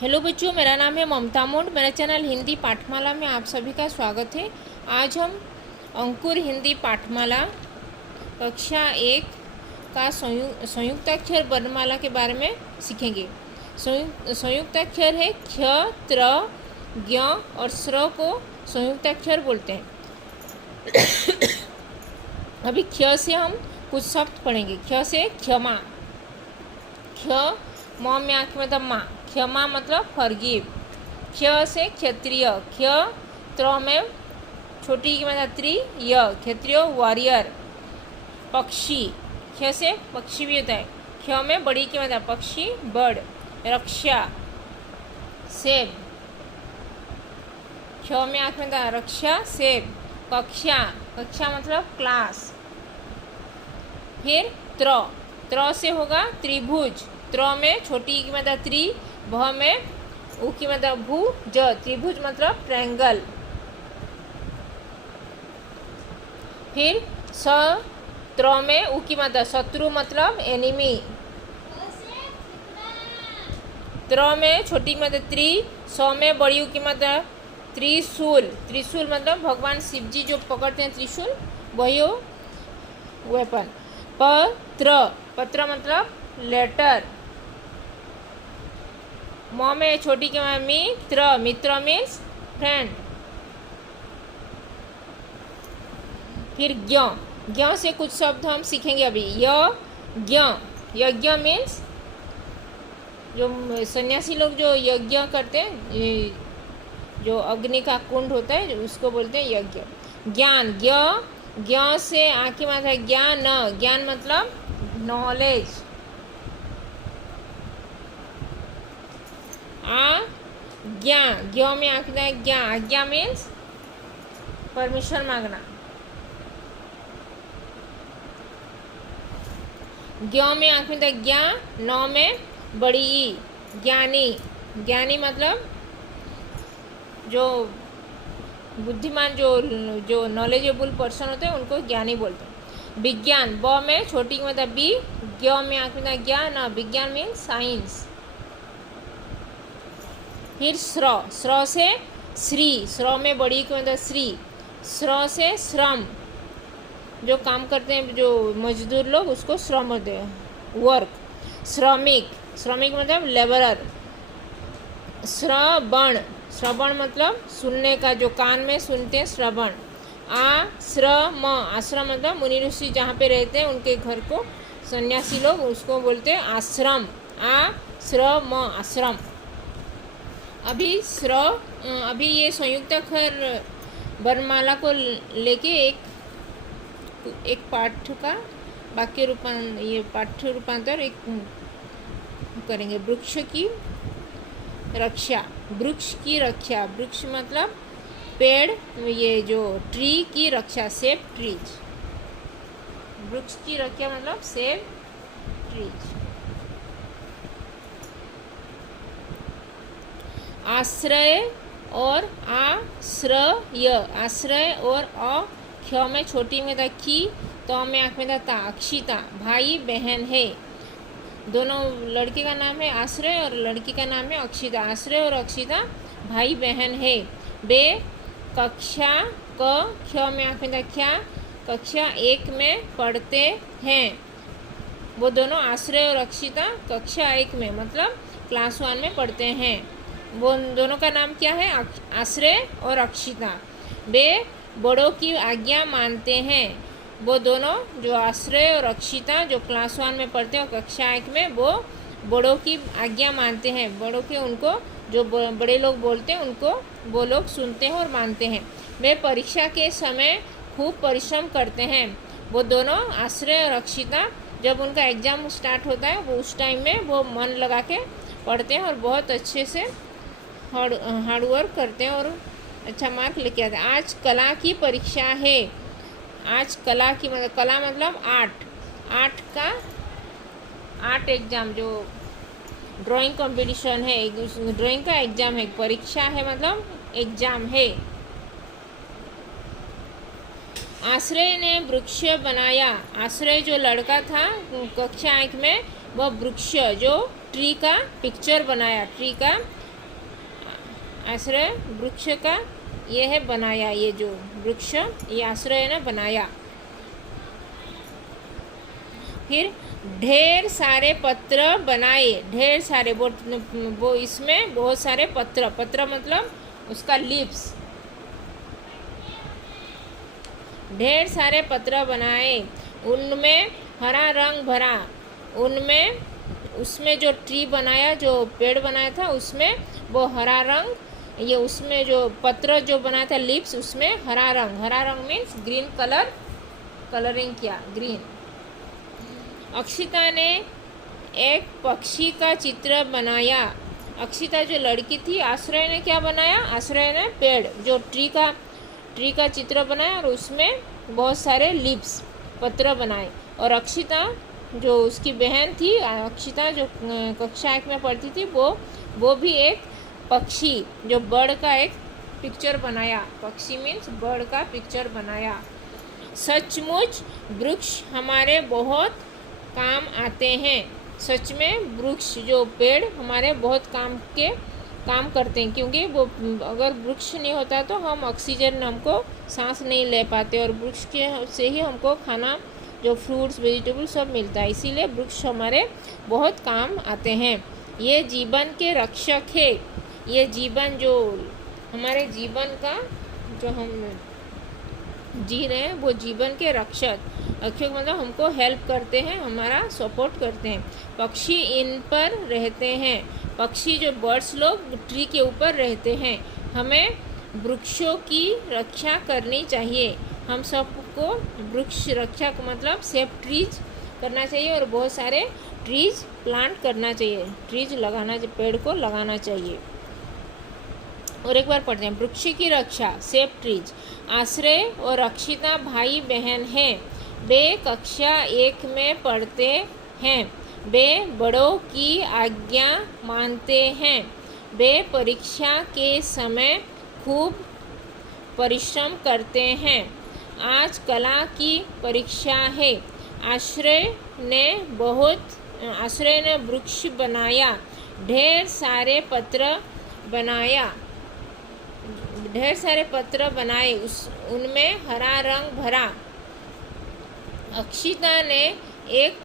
Hello बच्चों, मेरा नाम है ममता मोड। मेरा चैनल हिंदी पाठमाला में आप सभी का स्वागत है। आज हम अंकुर हिंदी पाठमाला कक्षा 1 का संयुक्ताक्षर वर्णमाला के बारे में सीखेंगे। संयुक्ताक्षर है क्ष, त्र, ज्ञ और स्र को संयुक्ताक्षर बोलते हैं। अभी क्ष से हम कुछ शब्द पढ़ेंगे। क्ष से क्षमा, क्ष म में आँख में दम माँ, क्षमा मतलब फॉरगिव। क्ष से क्षत्रिय, क्ष त्र में छोटी की मतलब त्रि, य क्षत्रिय वॉरियर। पक्षी, क्ष से पक्षी भी होता है, क्ष में बड़ी की मतलब पक्षी बर्ड। रक्षा सेब, क्ष में आँख में दम रक्षा सेब। कक्षा, कक्षा मतलब क्लास। फिर त्र, त्र से होगा त्रिभुज, त्र में छोटी की मतलब त्रि, भ में उ की मतलब भू, ज त्रिभुज मतलब ट्रायंगल। फिर स, त्र में उ की मतलब शत्रु मतलब एनिमी। त्र में छोटी की मतलब त्रि, स में बड़ी उ की मतलब त्रिशूल, त्रिशूल मतलब भगवान शिव जी जो पकड़ते हैं त्रिशूल, वही वेपन। पत्र, पत्र मतलब लेटर। म में छोटी के मित्र, मित्र मीन्स फ्रेंड। फिर ज्ञ, ज्ञ से कुछ शब्द हम सीखेंगे अभी। यज्ञ, यज्ञ मीन्स जो सन्यासी लोग जो यज्ञ करते हैं, जो अग्नि का कुंड होता है उसको बोलते हैं यज्ञ। ज्ञान, ज्ञ, ज्ञ से आँखी माथा ज्ञान, ज्ञान मतलब नॉलेज। आज्ञा, ज्ञ में आँखी ज्ञा, आज्ञा मीन्स परमिशन मांगना। ज्ञ में आँख में ज्ञा, नौ में बड़ी ई, ज्ञानी। ज्ञानी मतलब जो बुद्धिमान, जो नॉलेजेबल पर्सन होते हैं उनको ज्ञानी बोलते हैं। विज्ञान, ब में छोटी की मतलब बी, ज्ञ में आँख में ज्ञान, विज्ञान मीन्स साइंस। फिर स्र, स्र से श्री, स्र में बड़ी की मतलब श्री। स्र से श्रम, जो काम करते हैं जो मजदूर लोग उसको श्रम होते हैं, वर्क। श्रमिक, श्रमिक मतलब लेबरर। श्रवण, श्रवण मतलब सुनने का, जो कान में सुनते हैं श्रवण। आश्रम, आश्रम मतलब मुनि ऋषि जहाँ पे रहते हैं उनके घर को सन्यासी लोग उसको बोलते हैं आश्रम। आश्रम, आश्रम। अभी अभी ये संयुक्ताक्षर वर्णमाला को लेके एक पाठ का वाक्य ये पाठ्य रूपांतर एक करेंगे। वृक्ष की रक्षा, वृक्ष की रक्षा, वृक्ष मतलब पेड़, ये जो ट्री की रक्षा, सेव ट्रीज। वृक्ष की रक्षा मतलब सेव ट्रीज। आश्रय और आश्रय, आश्रय और अ, क्ष में छोटी में की, तो में आँख में ता, अक्षिता भाई बहन है। दोनों लड़के का नाम है आश्रय और लड़की का नाम है अक्षिता। आश्रय और अक्षिता भाई बहन है। बे कक्षा क, क्ष में आँख में क्या, कक्षा 1 में पढ़ते हैं। वो दोनों आश्रय और अक्षिता कक्षा 1 में मतलब क्लास 1 में पढ़ते हैं। वो दोनों का नाम क्या है, आश्रय और अक्षिता। वे बड़ों की आज्ञा मानते हैं। वो दोनों जो आश्रय और अक्षिता जो क्लास 1 में पढ़ते हैं और कक्षा 1 में, वो बड़ों की आज्ञा मानते हैं। बड़ों के उनको जो बड़े लोग बोलते हैं उनको वो लोग सुनते हैं और मानते हैं। वे परीक्षा के समय खूब परिश्रम करते हैं। वो दोनों आश्रय और अक्षिता जब उनका एग्ज़ाम स्टार्ट होता है वो उस टाइम में वो मन लगा के पढ़ते हैं और बहुत अच्छे से हार्ड वर्क करते हैं और अच्छा मार्क लेके आते हैं। आज कला की परीक्षा है। आज कला की मतलब कला मतलब आर्ट, आर्ट एग्ज़ाम जो ड्राइंग कंपटीशन है, ड्राइंग का एग्ज़ाम है। परीक्षा है मतलब एग्ज़ाम है। आश्रय ने वृक्ष बनाया। आश्रय जो लड़का था कक्षा 1 में, वह वृक्ष जो ट्री का पिक्चर बनाया, ट्री का आश्रय वृक्ष का ये है बनाया, ये जो वृक्ष ये आश्रय ने बनाया। फिर ढेर सारे पत्र बनाए, ढेर सारे वो इसमें बहुत सारे पत्र, पत्र मतलब उसका लीव्स, ढेर सारे पत्र बनाए, उनमें हरा रंग भरा, उनमें उसमें जो ट्री बनाया, जो पेड़ बनाया था उसमें वो हरा रंग, ये उसमें जो पत्र जो बनाया था लीव्स उसमें हरा रंग, हरा रंग मीन्स ग्रीन कलर, कलरिंग किया ग्रीन। अक्षिता ने एक पक्षी का चित्र बनाया। अक्षिता जो लड़की थी, आश्रय ने क्या बनाया, आश्रय ने पेड़ जो ट्री का चित्र बनाया और उसमें बहुत सारे लीव्स पत्र बनाए। और अक्षिता जो उसकी बहन थी, अक्षिता जो कक्षा 1 में पढ़ती थी, वो भी एक पक्षी जो बर्ड का एक पिक्चर बनाया, पक्षी मीन्स बर्ड का पिक्चर बनाया। सचमुच वृक्ष हमारे बहुत काम आते हैं। सच में वृक्ष जो पेड़ हमारे बहुत काम करते हैं, क्योंकि वो अगर वृक्ष नहीं होता तो हम ऑक्सीजन, हमको सांस नहीं ले पाते, और वृक्ष के से ही हमको खाना जो फ्रूट्स वेजिटेबल सब मिलता है, इसीलिए वृक्ष हमारे बहुत काम आते हैं। ये जीवन के रक्षक है, ये जीवन जो हमारे जीवन का जो हम जी रहे हैं वो जीवन के रक्षक मतलब हमको हेल्प करते हैं, हमारा सपोर्ट करते हैं। पक्षी इन पर रहते हैं, पक्षी जो बर्ड्स लोग ट्री के ऊपर रहते हैं। हमें वृक्षों की रक्षा करनी चाहिए, हम सबको वृक्ष रक्षा मतलब सेफ ट्रीज करना चाहिए और बहुत सारे ट्रीज प्लांट करना चाहिए, ट्रीज लगाना, पेड़ को लगाना चाहिए। और एक बार पढ़ते हैं, वृक्ष की रक्षा सेफ ट्रीज। आश्रय और अक्षिता भाई बहन हैं, वे कक्षा 1 में पढ़ते हैं, वे बड़ों की आज्ञा मानते हैं, वे परीक्षा के समय खूब परिश्रम करते हैं। आज कला की परीक्षा है। आश्रय ने वृक्ष बनाया, ढेर सारे पत्र बनाए, उनमें हरा रंग भरा। अक्षिता ने एक